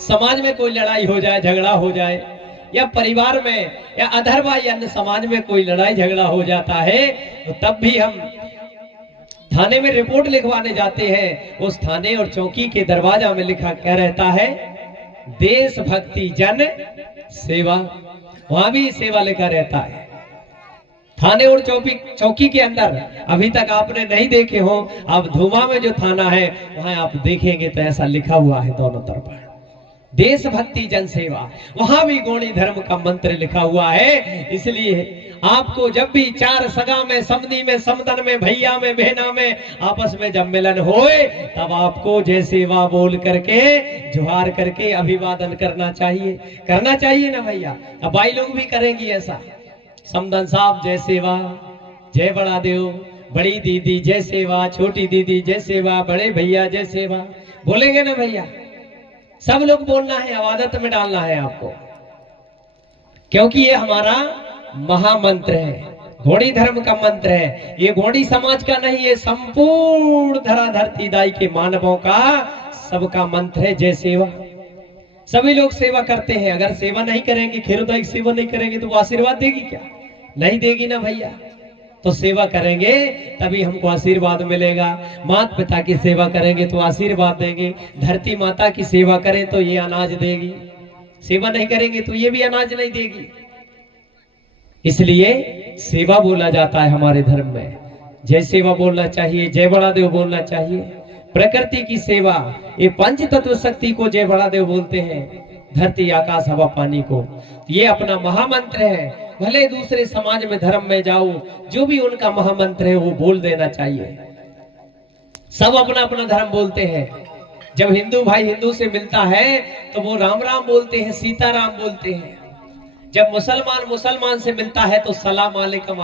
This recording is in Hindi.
समाज में कोई लड़ाई हो जाए, झगड़ा हो जाए, या परिवार में या अधरवा या अन्य समाज में कोई लड़ाई झगड़ा हो जाता है, तो तब भी हम थाने में रिपोर्ट लिखवाने जाते हैं। उस थाने और चौकी के दरवाजा में लिखा क्या रहता है? देशभक्ति जन सेवा। वहां भी सेवा लिखा रहता है। थाने और चौकी के अंदर अभी तक आपने नहीं देखे हो, अब धुमा में जो थाना है वहां आप देखेंगे तो ऐसा लिखा हुआ है दोनों तरफ, देशभक्ति जन सेवा। वहां भी गौड़ी धर्म का मंत्र लिखा हुआ है। इसलिए आपको जब भी चार सगा में, समधी में, समदन में, भैया में, बहना में आपस में जब मिलन होए, तब आपको जय सेवा बोल करके, जुहार करके अभिवादन करना चाहिए ना भैया। अब भाई लोग भी करेंगी ऐसा। समदन साहब जय सेवा, जय बड़ा देव, बड़ी दीदी जय सेवा, छोटी दीदी जय सेवा, बड़े भैया जय सेवा, बोलेंगे ना भैया? सब लोग बोलना है, आदत में डालना है आपको, क्योंकि ये हमारा महामंत्र है, घोड़ी धर्म का मंत्र है। ये घोड़ी समाज का नहीं, ये संपूर्ण धरा धरती दाई के मानवों का सबका मंत्र है, जय सेवा। सभी लोग सेवा करते हैं। अगर सेवा नहीं करेंगे, खीरोदाई की सेवा नहीं करेंगे तो वो आशीर्वाद देगी क्या? नहीं देगी ना भैया। तो सेवा करेंगे तभी हमको आशीर्वाद मिलेगा। माता पिता की सेवा करेंगे तो आशीर्वाद देंगे। धरती माता की सेवा करें तो ये अनाज देगी, सेवा नहीं करेंगे तो ये भी अनाज नहीं देगी। इसलिए सेवा बोला जाता है हमारे धर्म में। जय सेवा बोलना चाहिए, जय बड़ा देव बोलना चाहिए। प्रकृति की सेवा, ये पंच तत्व शक्ति को जय बड़ा देव बोलते हैं, धरती आकाश हवा पानी को। ये अपना महामंत्र है। भले दूसरे समाज में, धर्म में जाओ, जो भी उनका महामंत्र है वो बोल देना चाहिए। सब अपना अपना धर्म बोलते हैं। जब हिंदू भाई हिंदू से मिलता है तो वो राम राम बोलते हैं, सीता राम बोलते हैं। जब मुसलमान मुसलमान से मिलता है तो सलाम अलैकुम